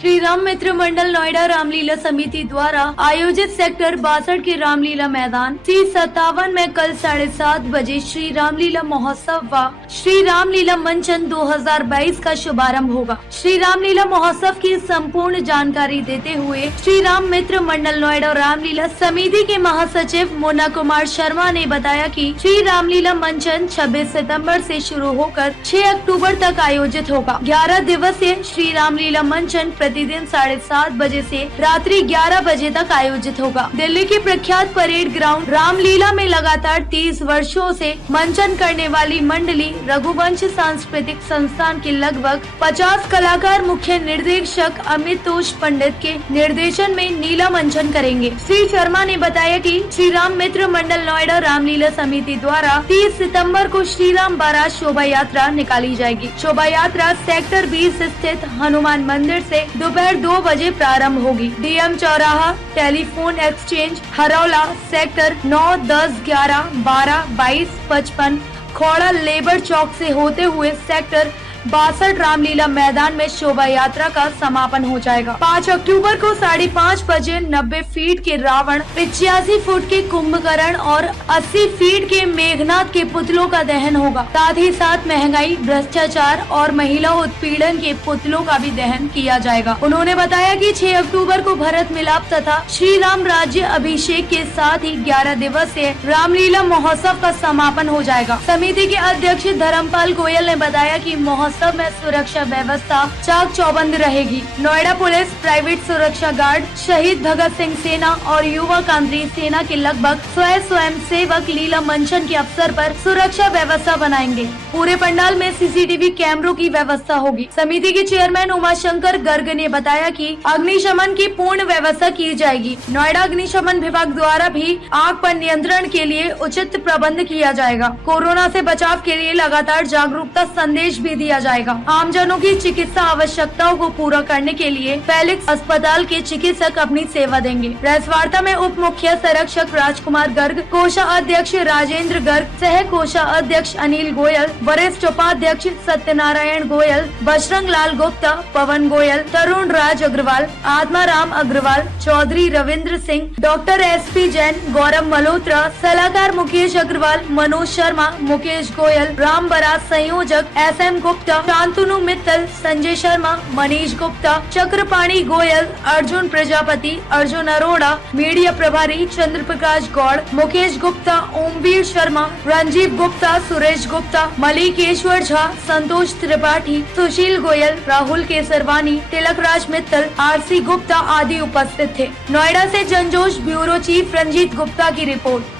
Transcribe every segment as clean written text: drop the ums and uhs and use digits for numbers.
श्री राम मित्र मंडल नोएडा रामलीला समिति द्वारा आयोजित सेक्टर 62 के रामलीला मैदान C57 में कल 7:30 बजे श्री रामलीला महोत्सव व श्री रामलीला मंचन 2022 का शुभारंभ होगा। श्री रामलीला महोत्सव की संपूर्ण जानकारी देते हुए श्री राम मित्र मंडल नोएडा रामलीला समिति के महासचिव मोना कुमार शर्मा ने बताया कि श्री रामलीला मंचन 26 सितंबर से शुरू होकर 6 अक्टूबर तक आयोजित होगा। 11 दिवसीय श्री रामलीला मंचन प्रतिदिन 7:30 बजे से रात्रि 11 बजे तक आयोजित होगा। दिल्ली के प्रख्यात परेड ग्राउंड रामलीला में लगातार 30 वर्षों से मंचन करने वाली मंडली रघुवंश सांस्कृतिक संस्थान के लगभग 50 कलाकार मुख्य निर्देशक अमितोष पंडित के निर्देशन में नीला मंचन करेंगे। श्री शर्मा ने बताया कि श्री राम मित्र मंडल नोएडा रामलीला समिति द्वारा 30 सितंबर को श्री राम बारात शोभा यात्रा निकाली जाएगी। शोभा यात्रा सेक्टर 20 स्थित हनुमान मंदिर से दोपहर 2 बजे प्रारंभ होगी। डीएम चौराहा, टेलीफोन एक्सचेंज, हरौला, सेक्टर 9, 10, 11, 12, 22, 55, खोड़ा लेबर चौक से होते हुए सेक्टर 62 रामलीला मैदान में शोभा यात्रा का समापन हो जाएगा। 5 अक्टूबर को 5:30 बजे 90 फीट के रावण, 85 फुट के कुंभकर्ण और 80 फीट के मेघनाथ के पुतलों का दहन होगा। साथ ही साथ महंगाई, भ्रष्टाचार और महिला उत्पीड़न के पुतलों का भी दहन किया जाएगा। उन्होंने बताया कि 6 अक्टूबर को भरत मिलाप तथा श्री राम राज्य अभिषेक के साथ ही 11 दिवसीय रामलीला महोत्सव का समापन हो जाएगा। समिति के अध्यक्ष धर्मपाल गोयल ने बताया कि महोत्सव में सुरक्षा व्यवस्था चाक चौबंद रहेगी। नोएडा पुलिस, प्राइवेट सुरक्षा गार्ड, शहीद भगत सिंह सेना और युवा कांग्रेस सेना के लगभग 100 स्वयंसेवक लीला मंचन के अवसर पर सुरक्षा व्यवस्था बनाएंगे। पूरे पंडाल में सीसीटीवी कैमरों की व्यवस्था होगी। समिति के चेयरमैन उमाशंकर गर्ग ने बताया कि अग्निशमन की पूर्ण व्यवस्था की जाएगी। नोएडा अग्निशमन विभाग द्वारा भी आग पर नियंत्रण के लिए उचित प्रबंध किया जाएगा। कोरोना से बचाव के लिए लगातार जागरूकता संदेश भी दिया जाएगा। आमजनों की चिकित्सा आवश्यकताओं को पूरा करने के लिए फेलिक्स अस्पताल के चिकित्सक अपनी सेवा देंगे। प्रेस वार्ता में उप मुख्य संरक्षक राजकुमार गर्ग, कोषाध्यक्ष राजेंद्र गर्ग, सह कोषाध्यक्ष अनिल गोयल, वरिष्ठ उपाध्यक्ष सत्यनारायण गोयल, बजरंग लाल गुप्ता, पवन गोयल, तरुण राज अग्रवाल, आत्माराम अग्रवाल, चौधरी रविंद्र सिंह, डॉक्टर SP जैन, गौरव मल्होत्रा, सलाहकार मुकेश अग्रवाल, मनोज शर्मा, मुकेश गोयल, राम बारात संयोजक SM गुप्ता, शांतनु मित्तल, संजय शर्मा, मनीष गुप्ता, चक्रपाणी गोयल, अर्जुन प्रजापति, अर्जुन अरोड़ा, मीडिया प्रभारी चंद्र प्रकाश गौड़, मुकेश गुप्ता, ओमवीर शर्मा, रंजीव गुप्ता, सुरेश गुप्ता, मलिकेश्वर झा, संतोष त्रिपाठी, सुशील गोयल, राहुल केसरवानी, तिलक राज मित्तल, RC गुप्ता आदि उपस्थित थे। नोएडा से जनजोश ब्यूरो चीफ रंजीत गुप्ता की रिपोर्ट।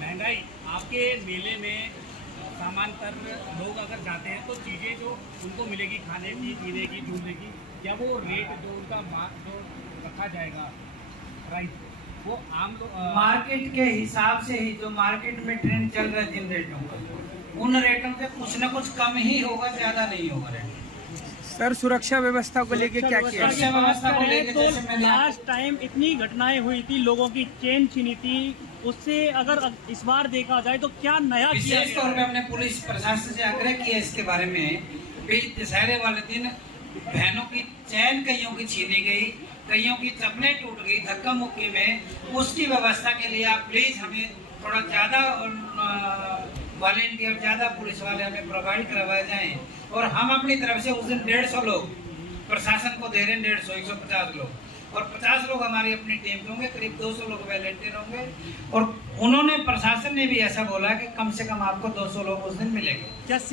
महंगाई आपके मेले में सामान्यतर लोग अगर जाते हैं तो चीज़ें जो उनको मिलेगी खाने की, पीने की, ढूंढने की, या वो रेट जो उनका जो रखा जाएगा प्राइस, वो आम लोग मार्केट के हिसाब से ही जो मार्केट में ट्रेंड चल रहा है जिन रेटों का, उन रेटों से कुछ न कुछ कम ही होगा, ज्यादा नहीं होगा रेट। सर, सुरक्षा व्यवस्था को लेके क्या किया? सुरक्षा व्यवस्था को लेके जैसे मैंने लास्ट टाइम इतनी घटनाएं हुई थी, लोगों की चेन छीनी थी, उससे अगर इस बार देखा जाए तो क्या नया किया? विशेष तौर पे हमने पुलिस प्रशासन से आग्रह किया इसके बारे में कि दशहरे वाले दिन बहनों की चैन कईयों की छीनी गई, कईयों की चप्पलें टूट गई धक्का मुक्की में, उसकी व्यवस्था के लिए आप प्लीज हमें थोड़ा ज्यादा वॉलेंटियर, ज्यादा पुलिस वाले हमें प्रोवाइड करवाए जाएं। और हम अपनी तरफ से उस दिन 150 लोग प्रशासन को दे रहे हैं, 150 लोग, और 50 लोग हमारी अपनी टीम के होंगे, करीब 200 लोग वॉलेंटियर होंगे। और उन्होंने, प्रशासन ने भी ऐसा बोला कि कम से कम आपको 200 लोग उस दिन मिलेंगे।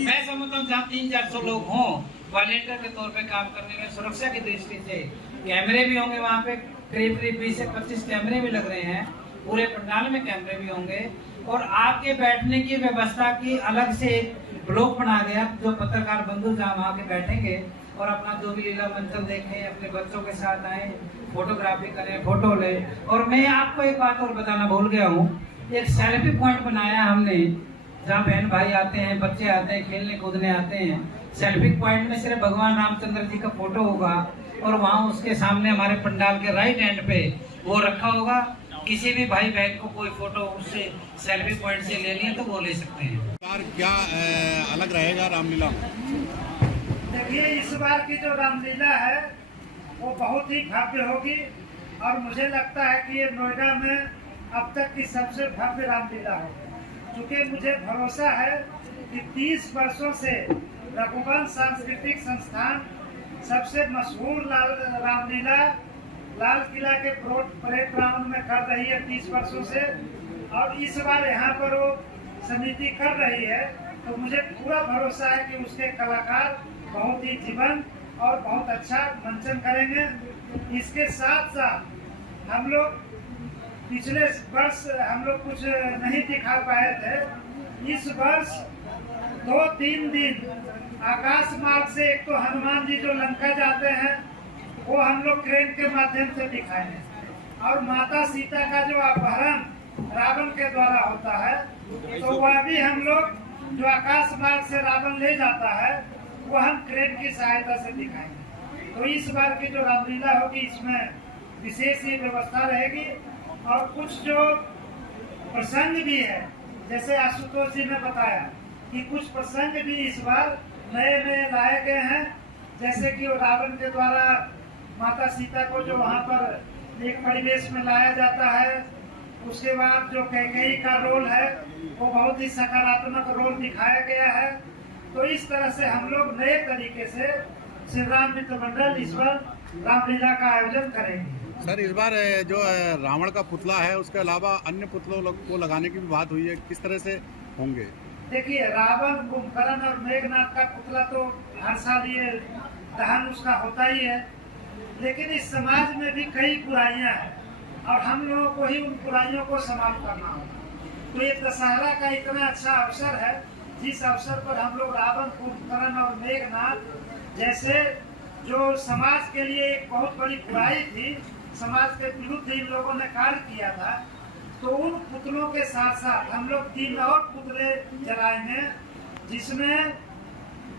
मैं समझता हूँ जहाँ 300-400 लोग हों वॉलेंटियर के तौर पे काम करने में, सुरक्षा की दृष्टि से कैमरे भी होंगे वहाँ पे, करीब 20 से 25 कैमरे भी लग रहे हैं, पूरे पंडाल में कैमरे भी होंगे। और आपके बैठने की व्यवस्था की अलग से ब्लॉक बना दिया, जो पत्रकार बंधु जहाँ वहाँ के बैठेंगे और अपना जो भी लीला मंचन देखें, अपने बच्चों के साथ आए, फोटोग्राफी करें, फोटो ले। और मैं आपको एक बात और बताना भूल गया हूँ, एक सेल्फी पॉइंट बनाया हमने, जहाँ बहन भाई आते हैं, बच्चे आते हैं, खेलने कूदने आते हैं। सेल्फी पॉइंट में सिर्फ भगवान रामचंद्र जी का फोटो होगा और वहाँ उसके सामने हमारे पंडाल के राइट एंड पे वो रखा होगा। किसी भी भाई बहन को कोई फोटो उससे सेल्फी पॉइंट से ले लिए तो वो ले सकते हैं। और क्या अलग रहेगा रामलीला? देखिए, इस बार की जो रामलीला है वो बहुत ही भव्य होगी और मुझे लगता है कि ये नोएडा में अब तक की सबसे भव्य रामलीला होगी, क्योंकि मुझे भरोसा है कि 30 वर्षों से रघुवंश सांस्कृतिक संस्थान सबसे मशहूर रामलीला लाल किला के परेड ग्राउंड में कर रही है 30 वर्षों से, और इस बार यहाँ पर वो समिति कर रही है। तो मुझे पूरा भरोसा है कि उसके कलाकार बहुत ही जीवंत और बहुत अच्छा मंचन करेंगे। इसके साथ साथ हम लोग पिछले वर्ष हम लोग कुछ नहीं दिखा पाए थे, इस वर्ष 2-3 दिन आकाश मार्ग से एक तो हनुमान जी जो लंका जाते हैं वो हम लोग क्रेन के माध्यम से दिखाएंगे, और माता सीता का जो अपहरण रावण के द्वारा होता है तो वह भी हम लोग जो आकाश मार्ग से रावण ले जाता है वो हम क्रेन की सहायता से दिखाएंगे। तो इस बार की जो रामलीला होगी इसमें विशेष ये व्यवस्था रहेगी, और कुछ जो प्रसंग भी है, जैसे आशुतोष जी ने बताया कि कुछ प्रसंग भी इस बार नए लाए गए हैं, जैसे कि रावण के द्वारा माता सीता को जो वहाँ पर एक परिवेश में लाया जाता है, उसके बाद जो कैकेयी का रोल है वो बहुत ही सकारात्मक रोल दिखाया गया है। तो इस तरह से हम लोग नए तरीके से श्री राम मित्र मंडल इस बार रामलीला का आयोजन करेंगे। सर, इस बार जो रावण का पुतला है उसके अलावा अन्य पुतलों को लगाने की भी बात हुई है, किस तरह से होंगे? देखिए, रावण, कुंभकर्ण और मेघनाथ का पुतला तो हर साल ये दहन उसका होता ही है, लेकिन इस समाज में भी कई बुराइयां हैं और हम लोगों को ही उन बुराइयों को समाप्त करना होगा। तो ये दशहरा का इतना अच्छा अवसर है, जिस अवसर पर हम लोग रावण, कुंभकर्ण और मेघनाथ जैसे जो समाज के लिए एक बहुत बड़ी बुराई थी, समाज के विरुद्ध इन लोगों ने कार्य किया था, तो उन पुतलों के साथ साथ हम लोग 3 और पुतले जलाएंगे, जिसमें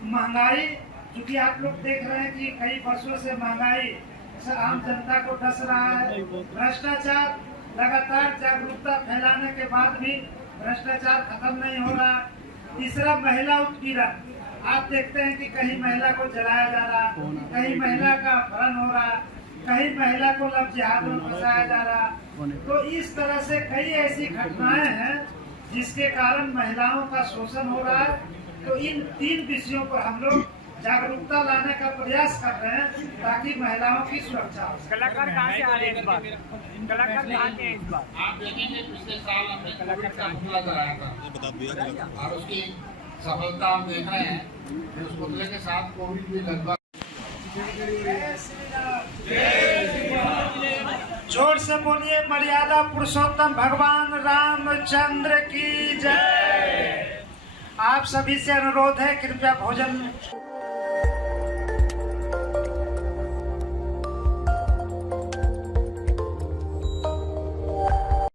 महंगाई, क्योंकि आप लोग देख रहे हैं कि कई वर्षों से महंगाई आम जनता को डस रहा है, भ्रष्टाचार लगातार जागरूकता फैलाने के बाद भी भ्रष्टाचार खत्म नहीं हो रहा। तीसरा, महिला उत्पीड़न, आप देखते हैं कि कहीं महिला को जलाया जा रहा, कहीं महिला का अपहरण हो रहा, कहीं महिला को लव जिहाद में फंसाया जा रहा। तो इस तरह से कई ऐसी घटनाएं हैं जिसके कारण महिलाओं का शोषण हो रहा है। तो इन 3 विषयों पर हम लोग जागरूकता लाने का प्रयास कर रहे हैं ताकि महिलाओं की सुरक्षा हो। कलाकार कहाँ से आ रहे हैं इस बार? कलाकार कहाँ के हैं इस बार? आप देखेंगे पिछले साल हमने कोविड का पुतला कराया था और उसकी सफलता हम देख रहे हैं कि उस पुतले के साथ कोविड भी लगभग। जोर से बोलिए, मर्यादा पुरुषोत्तम भगवान रामचंद्र की जय। आप सभी से अनुरोध है, कृपया भोजन